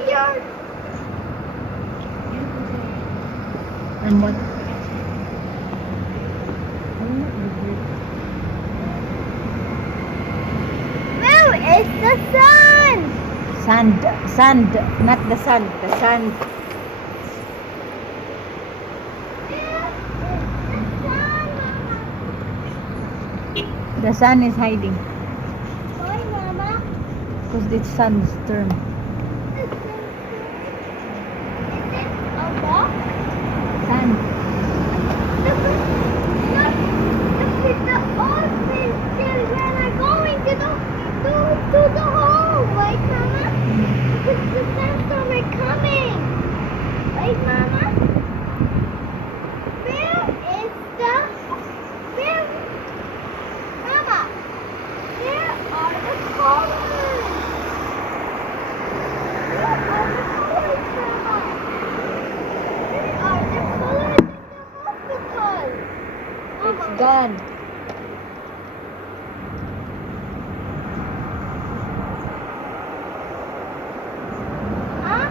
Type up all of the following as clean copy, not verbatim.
here. And what? Where is the sun? Sand, not the sun, the sand. Where is the sun, Mama? The sun is hiding Why, Mama? because it's sun's turn. Is it a walk? Sand. Look at the open children are going to the hole, right, Mama? Because the sandstorm are coming. Right, Mama? Where is the where Mama? Where are the colors? Where are the colors, Mama? Where are the colors in the hospital? It's Mama. gone. Huh?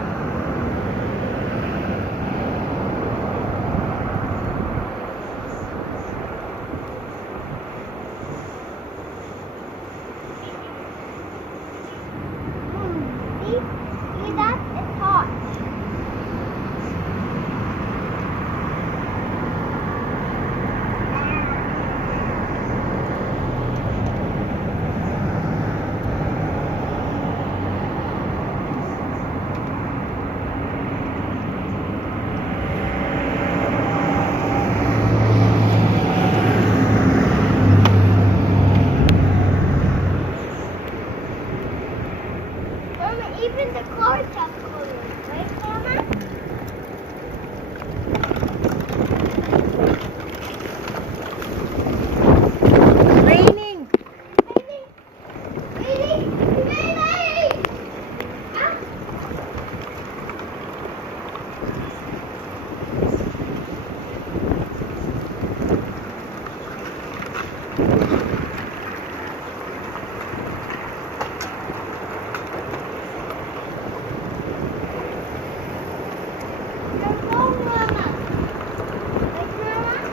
See that? It's hot. Mama, even the cars have colors, right, Mama? Raining. Baby! Ah. You're wrong, Mama. Right, Mama?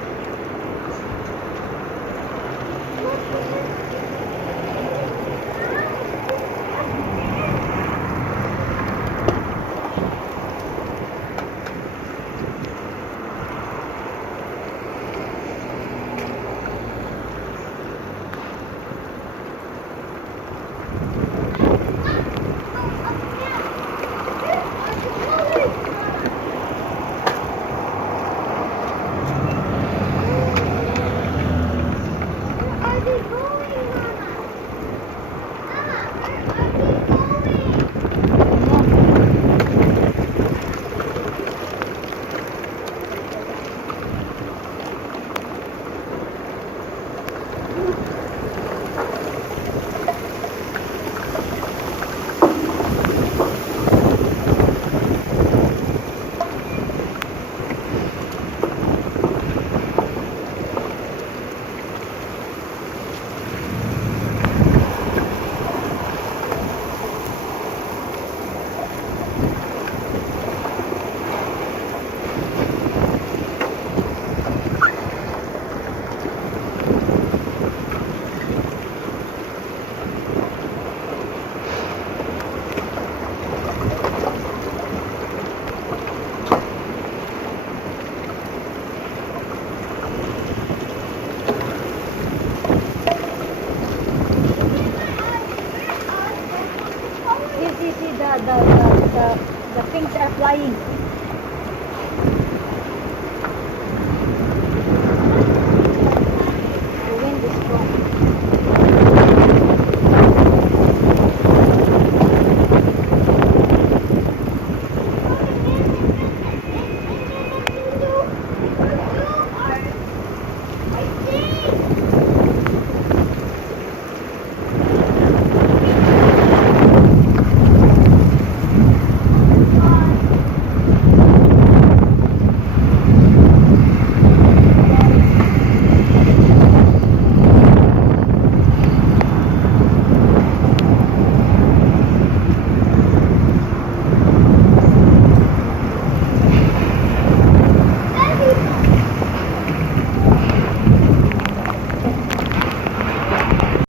See, the things are flying.